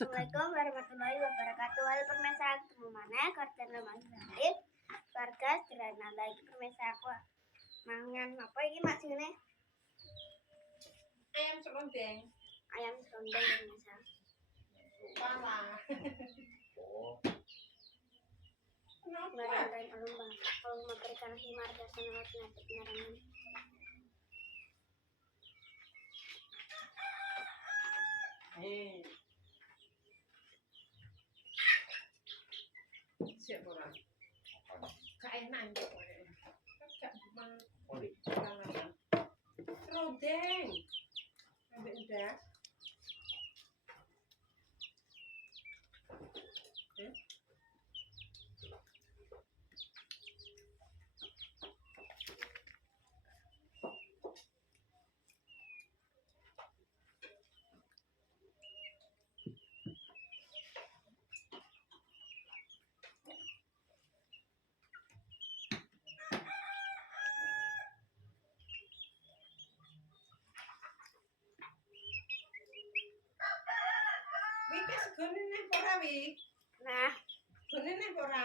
Assalamualaikum warahmatullahi wabarakatuh. Halo pemirsa, ketemu mana? Karten Mas Zalim. Warga sederhana lagi pemirsa aku. Mangan apa ini maksudnya? Ayam serundeng. Ayam serundeng pemirsa. Parah. Merantai alun kalau memberikan himar dan sangat penyakit narangan. Siap orang. Gak enak kok. Gak cuma serundeng. Ambil udah. Wiki segone nang ora wi. Nah, Gone nang ora.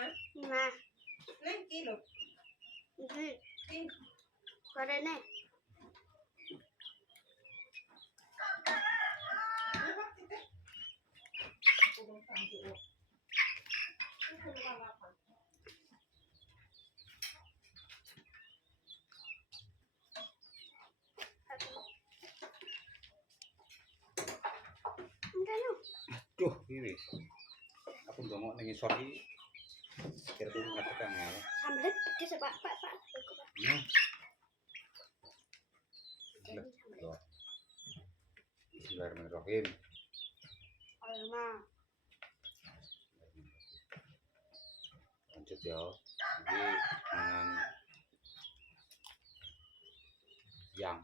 nah, Nang iki lho. iki korene. Apa titik? Kurang tanjuk. Kurang apa? Duh, ini aku ngomong ning isor iki kira tuh ngatekan ya. Sambel gede Pak. Bismillahirrahmanirrahim. Alma. Lanjut ya. Ini mangan siang.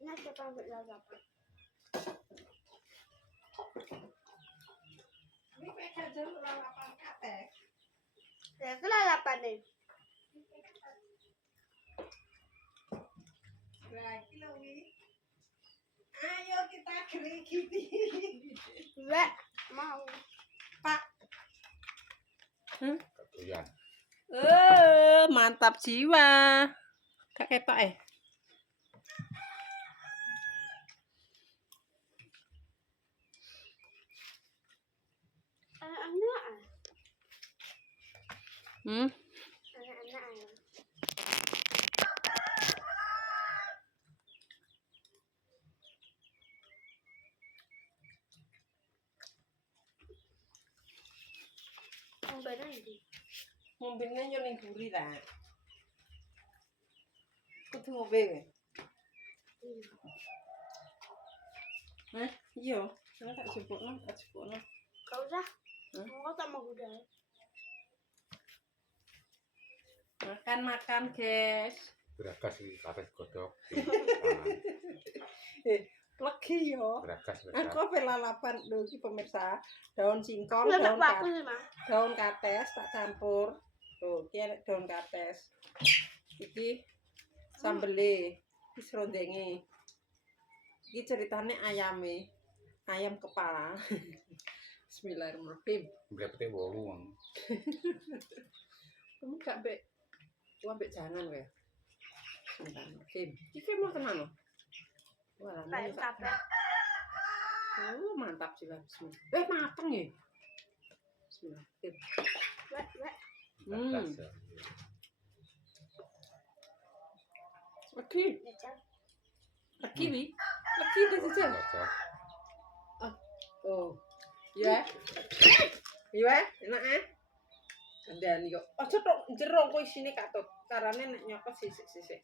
Nah, siapa ambil lalapan? Ini kayak kajar lalapan katek. Ya, itu lalapan nih. Lagi lho wi. Ayo kita gerigiti. Enggak mau. Pak. Katuyan. Mantap jiwa. Gak ketok Anak-anak. Anak-anak. Ngombene ndi? Ngombene yo ning guri ta. Kudu ngombe kowe. Iya, saya tak jebokno. Gak usah. Mau tak mau udah. Makan, guys. Beragas iki kabeh godhog. Legi yo. Beragas. Aku ape lalapan lho iki pemirsa. Daun singkong, daun kates tak campur. Tuh, iki enek daun kates. Iki sambele, iki serundenge. Iki ceritane ayame. Ayam kepala. Bismillahirrahmanirrahim. Brepete 8 wong. Kamu gak ambek jangan kowe. Bismillahirrahmanirrahim. Iki mau tenan lho. Wah, mantap sih lah. Bismillah. Mateng ya. Bismillahirrahmanirrahim. Lagi wi. Lagi dah jajal. Oh. Ya. Iya, enak Dan yo, aja tok jero kok isine katut. Carane nek nyokot sisik-sisik.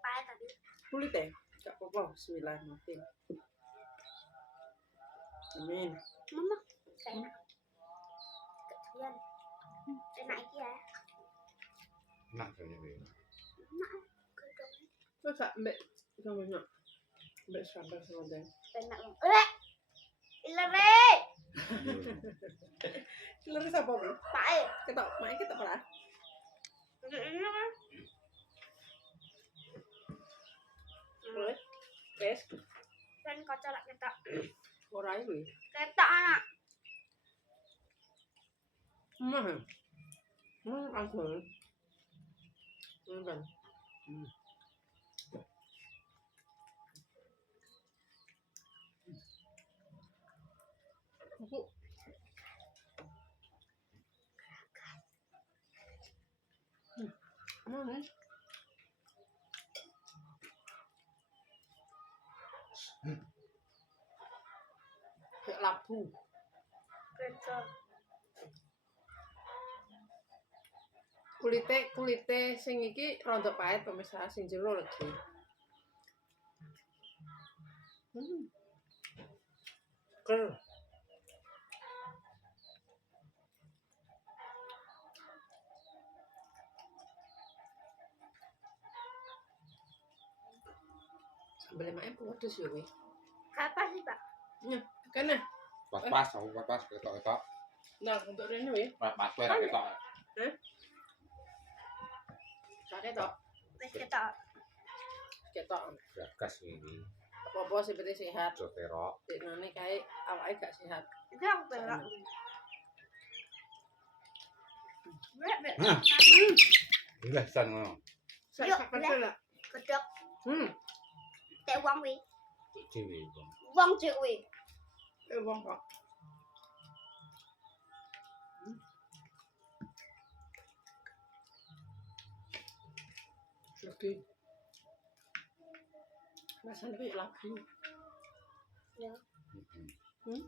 Pae tadi. Kulit gak apa-apa. Bismillahirrahmanirrahim. Amin. Mama, enak. Kecian. Enak iki ya. Enak kayaknya. Enak. Kok gak mbek sampe nyok. Mbek sambal serundeng. Enak loh. Ilere. Lur sapa kuwi? Pae. Ketok, mak ketok ora? Ini kan. Wes. Wes. Kan kaca lak ketok. Ora kuwi. Ketok anak. Mah. Aku. Kan. Aku. Mana? Kayak labu. Ketok. Kulite sing iki rada pahit pemirsa, sing jero legi. Ker. Sambel mak pedes yo kuwi. Apa sih, Pak? Nah, kene. Pas aku pas ketok. Nah, untuk rene wis. Pas kowe ra ketok. Sakit tok. Wis ketok. Ketok. Gas ini. Apa-apa sing penting sehat. Jotero. Dekne kae awake gak sehat. Itu aku pelak. Bek. Belasan ngono. Yuk, Sak persen lah. Kedok. Tek wong wi. Dhewe. Wong cek wi. Wong kok. Oke. Rasanya kayak labu. Ya. Heeh.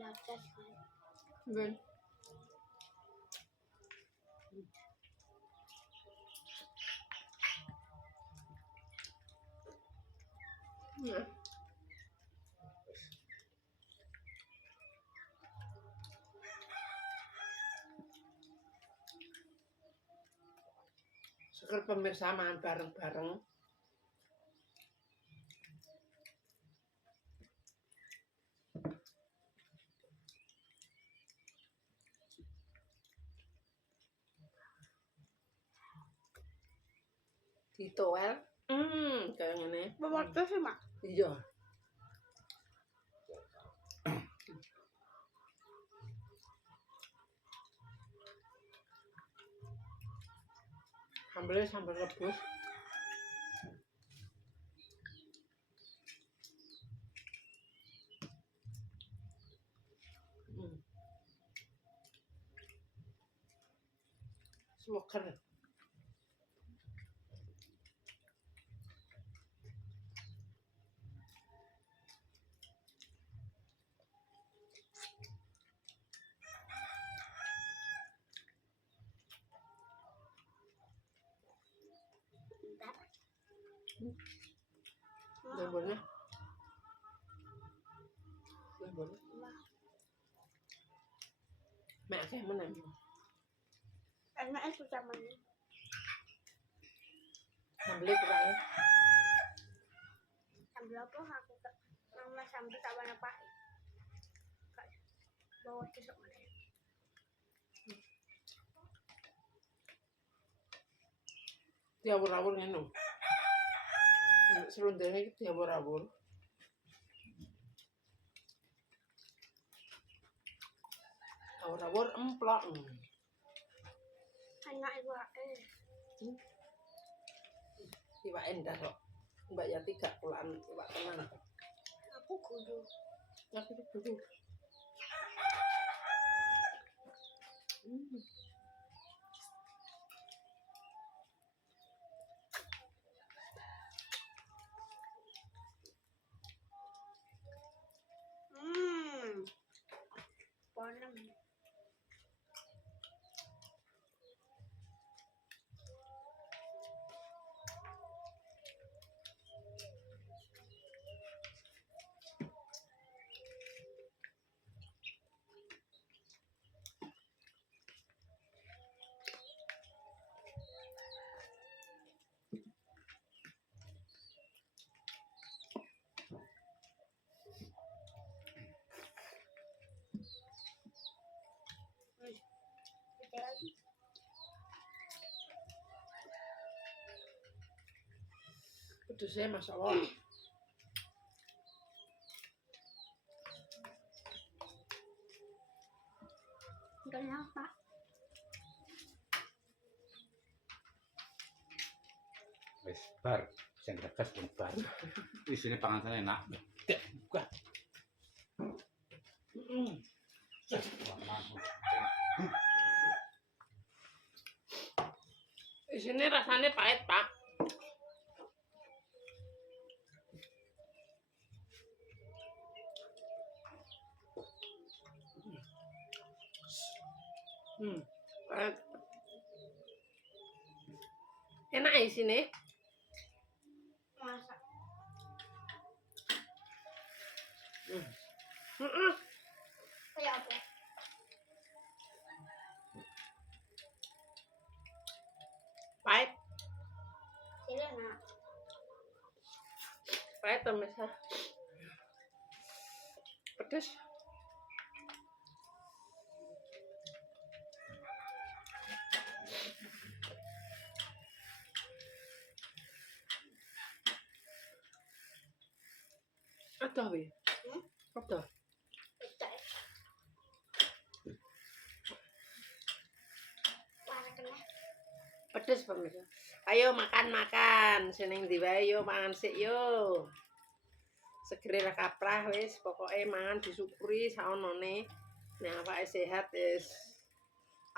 Lakas. Ben. Ya. Seger pemirsa makan bareng-bareng. Ditoel. Kayak ngene. Beberapa sih, Mak. Iya. Sambelnya sambal rebus. Seger. Lemburnya. Mẹ xem cái này. Enak susah mana? Sambelnya kurang. Sambal apa? Aku tak. Mama sambal tak warna pahit. Bawa tusuk mana? Diabur-abur ngene. Serundengnya iki diabur-abur. Abur-abur emplok. Enak iwak. Iwak endah kok. Mbak Yati gak pulaan iwak tenan. Aku kudu. Aku kudu. Panem. bete lagi. Pedesnya Masya Allah. Kenapa? Wis bar, sing gagas wong bar. Isine panganan enak. Dek, buka. Di sini rasanya pahit, Pak. Pahit. Enak di sini. Masa? Kayak apa? Pahit. Sini enak. Pahit pemirsa. Pedes. Ada weh. Ada. Pecah. Parah kena. Pedes pemirsa. Ayo makan. Seneng ndi wae yo mangan sik yo. Segere ra kaprah wis, pokoke mangan disyukuri saonone. Nek awake sehat wis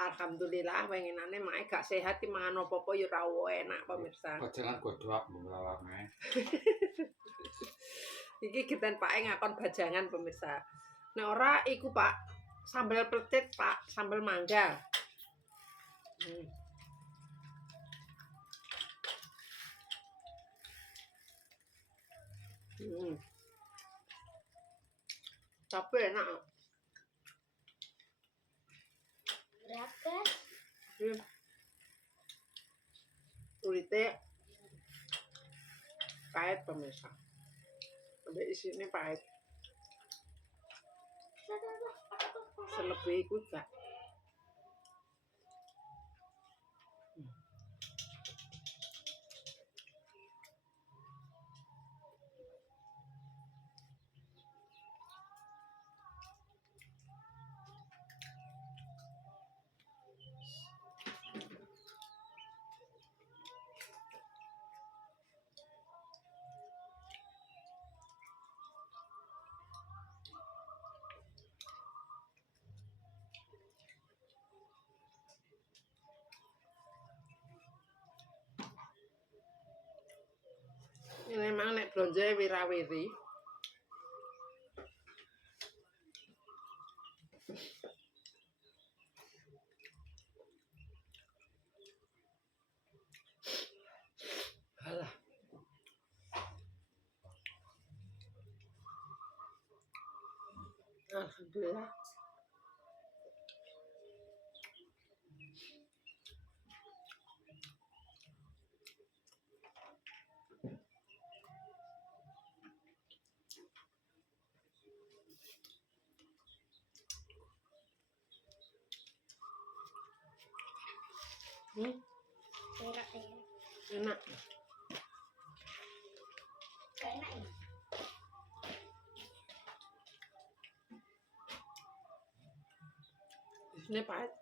alhamdulillah, wenginane mak gak sehat ki mangan apa-apa yo ra enak pemirsa. Jangan godhok mlawane. Iki geten Pak ngakon bajangan pemirsa. Nek ora iku Pak, sambal plecit Pak, sambal mangga. Tapi enak. Berapa? Kulitnya pahit pemirsa. Sampai isinya pahit. Selebih itu gak. Ini memang nek blonjo wirawiri. Alah. Alhamdulillah. Enak ya. Enak. Gak enak ya? Ini pahit.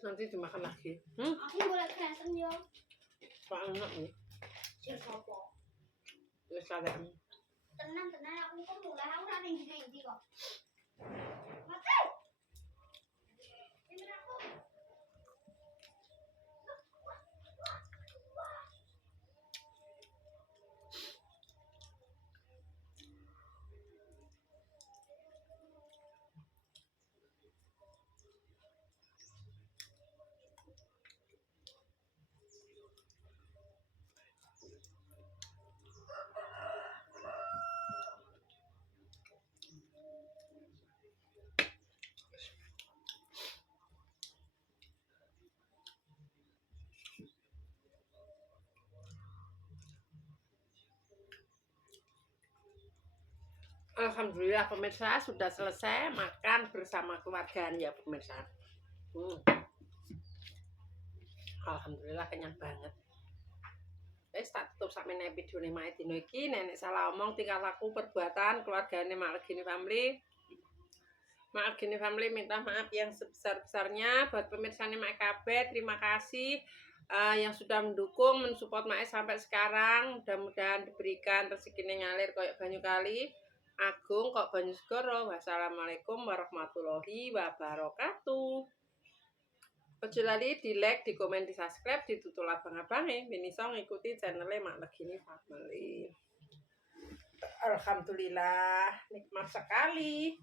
Nanti dimakan lagi. Aku boleh kerasan yo. Pak enak nih. Siapa? Terus ada Tenang, aku kok mulai aku ora ning ndi kok. Mati. Ini aku. Alhamdulillah pemirsa sudah selesai makan bersama keluarga ya pemirsa. Alhamdulillah kenyang banget. Tak tutup sampai nek video nih mae dino iki nenek salah omong tingkah laku perbuatan keluargane Mak Regini Family. Mak Regini Family minta maaf yang sebesar-besarnya buat pemirsa Mak KB. Terima kasih yang sudah mendukung, mensupport Mak sampai sekarang. Mudah-mudahan diberikan rezekinya ngalir koyok banyu kali. Agung kok banyu segoro. Wassalamualaikum warahmatullahi wabarakatuh. Ojo lali di like, di komen, di subscribe, ditutul abang-abangnya. Bisa ngikuti channelnya Mak Regini Family. Alhamdulillah nikmat sekali.